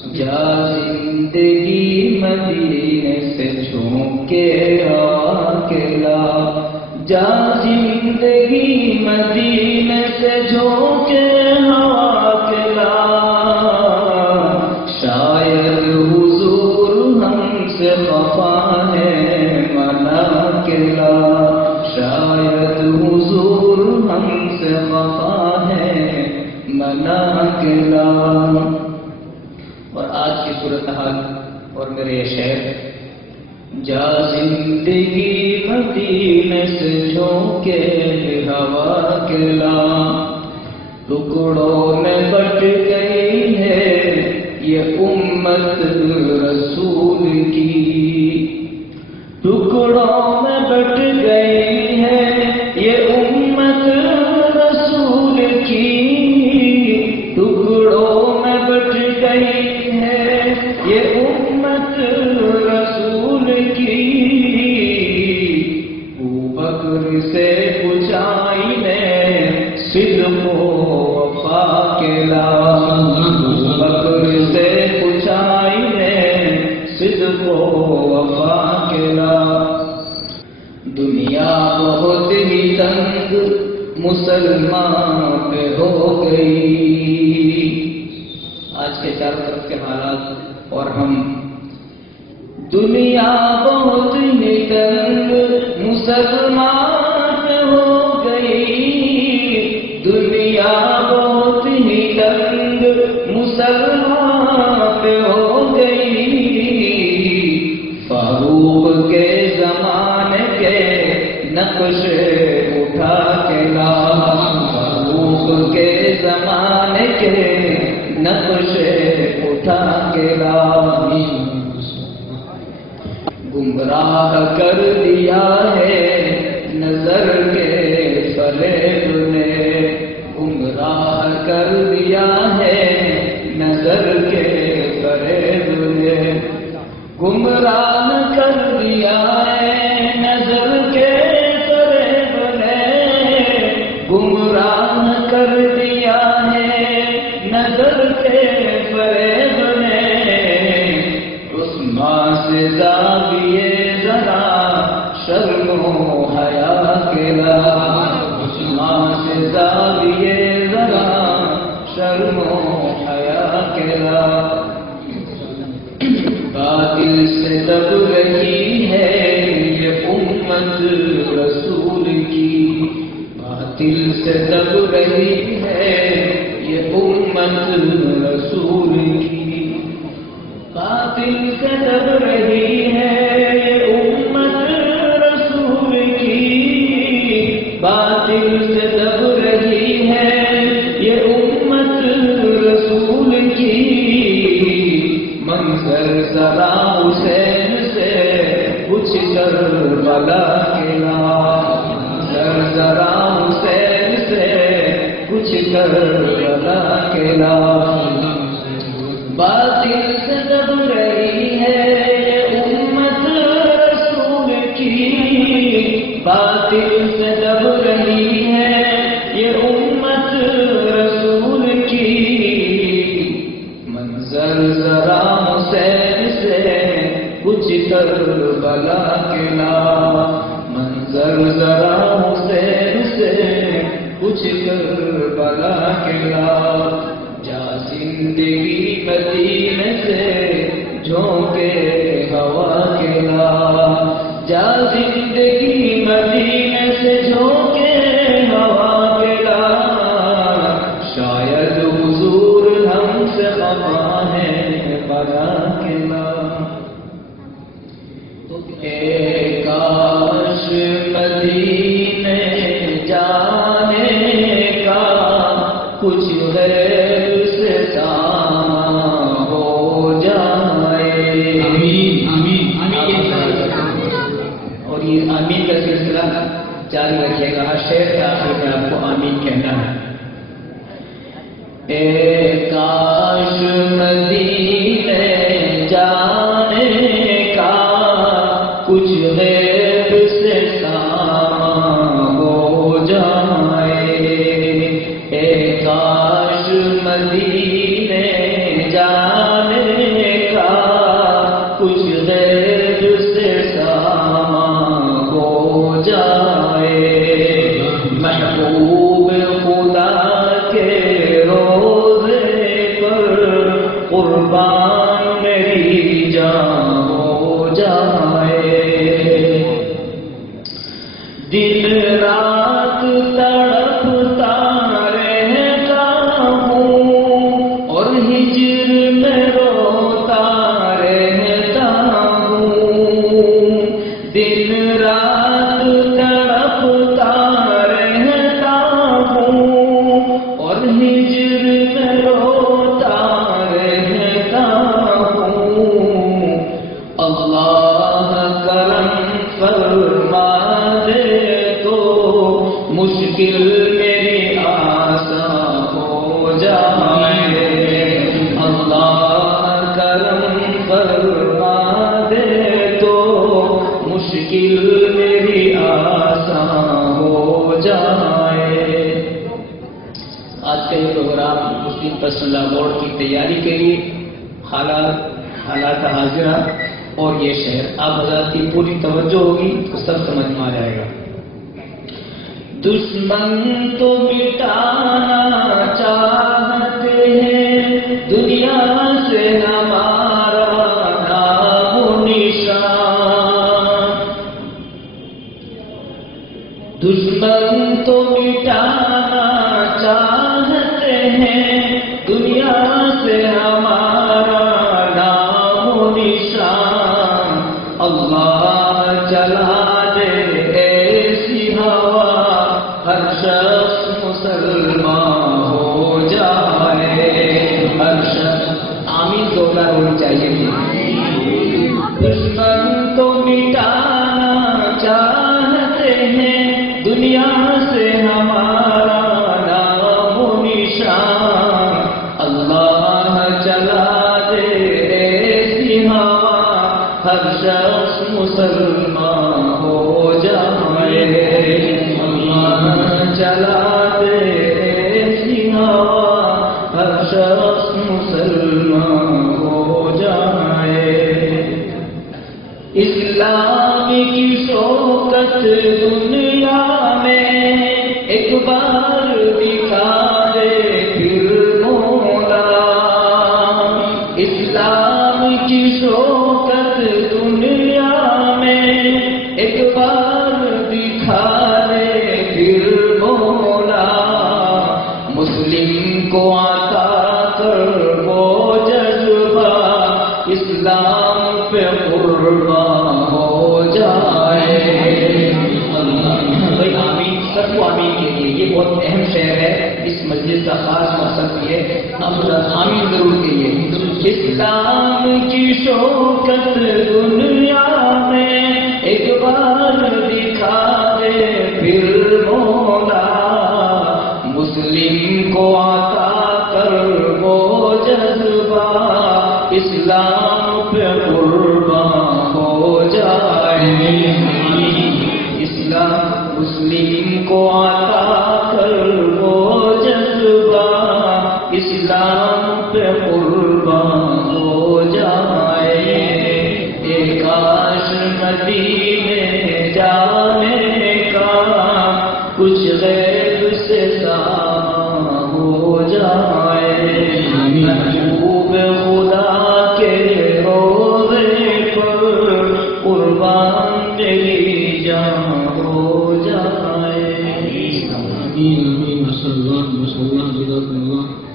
جا زندگی مدینے سے جھونکے اکیلا، جا زندگی مدینے سے جھونکے اکیلا، شاید حضور ہم سے خفا ہے منا اکیلا، شاید حضور ہم سے خفا ہے منا اکیلا۔ اور آج کی صورتحال اور میرے یہ شعر، جا زندگی مدینے سے جھونکے ہوا اکیلا، ٹکڑوں میں بٹ گئی ہے یہ امت رسول کی، ٹکڑوں میں بٹ گئی ہے یہ امت رسول کی، ٹکڑوں میں بٹ گئی ہے یہ امت رسول کی، ابوبکر سے پوچھائی نے صدق و وفا اکیلا، ابوبکر سے پوچھائی نے صدق و وفا اکیلا، دنیا بہت ہی تنگ مسلمان پہ ہو گئی، آج کے چاروں طرف کے حالات اور ہم، دنیا بہت ہی تنگ مسلمان پہ ہو گئی، دنیا بہت ہی تنگ مسلمان پہ ہو گئی، فاروق کے زمانے کے نقش اٹھا کے لا، فاروق کے زمانے کے نقش اٹھا کے لا، گمراہ کر دیا ہے نظر کے فریب نے، گمراہ کر دیا ہے نظر کے فریب نے، گمراہ کر دیا ہے نظر کے فریب نے، گمراہ کر دیا ہے نظر کے فریب نے، عثمان سے زاویے ذرا شرم و حیا کے لا، عثمان سے زاویے ذرا شرم و حیا کے لا، باطل سے دب رہی ہے یہ امت رسول کی، باطل سے دب رہی ہے یہ امت رسول کی، باطل سے دب رہی ہے یہ امت رسول کی، باطل سے دب رہی ہے یہ امت رسول کی، منظر ذرا حسین سے کچھ کربلا کے لا، منظر ذرا حسین سے کچھ کربلا کے لا، باطل سے دب رہی ہے یہ امت رسول کی، باطل سے دب رہی ہے یہ امت رسول کی، منظر ذرا حسین سے کچھ کربلا کے لا، منظر ذرا حسین سے کچھ کربلا کے لا، جا زندگی مدینے سے جھونکے ہوا کے لا، جا زندگی مدینے سے جھونکے ہوا کے لا، شاید حضور ہم سے خفا ہے بنا کے لا، اے کاش مدینے جانے کا کچھ غیر سے سامان ہو جائے، آمین آمین آمین، اور یہ آمین کا سلسلہ جاری رکھیے گا، ہر شعر کے آخر میں آپ کو آمین کہنا ہے، اے کاش مدینے جانے کا کچھ غیب سے سامان ہو جائے، اے کاش مدینے جانے قربان میری جان ہو جائے. دن رات تڑپتا رہتا ہوں اور ہجر میں روتا رہتا ہوں. دن رات تڑپتا رہتا ہوں اور ہجر میں روتا رہتا ہوں. اللہ کرم فرما مشکل میری آسان ہو جائے. اللہ کرم فرما دے تو مشکل میری آسان ہو جائے. آج کا یہ پروگرام مسلم پرسنل لا بورڈ کی تیاری کے لیے حالات حاضرہ اور یہ شہر آپ حضرات کی پوری توجہ ہوگی تو سب سمجھ میں آ جائے گا. دشمن تو مٹانا چاہتے ہیں دنیا سے ہمارا نام و نشان. دشمن تو مٹانا چاہتے ہیں دنیا سے ہمارا نام و نشان. اللہ چلا دے ایسی ہوا ہر شخص مسلمان ہو جائے. ہر شخص آمین زوردار ہونی چاہیے. دشمن تو مٹانا چاہتے ہیں دنیا سے ہمارا نام و نشان. اللہ چلا دے ایسی ہوا ہر شخص مسلمان ہو جائے. چلا دے ایسی ہوا ہر شخص مسلمان ہو جائے. اسلام کی شوکت دنیا میں ایک بار دکھا دے پھر مولا. اسلام کی شوکت دنیا میں ایک بار دکھا دے پھر مولا. مسلم کو عطا کر وہ جذبہ اسلام پہ قربان ہو جائے. بھائی آمین سب کو آمین کے لیے یہ بہت اہم شعر ہے. اس مسجد کا خاص مقصد یہ اب آمین ضرور کہیے. اسلام کی شوکت دنیا میں ایک بار دکھا دے پھر مولا. مسلم کو عطا کر وہ جذبہ اسلام پہ قربان ہو جائے. اسلام مسلم کو عطا کر وہ جذبہ اسلام پہ قربان ہو جائے. ایک کاش مدینے جانے کا کچھ غیب سے سامان ہو جائے. محبوب خدا کے روضے پر قربان میری جان ہو جائے. آمین آمین. صلی اللہ علیہ وسلم.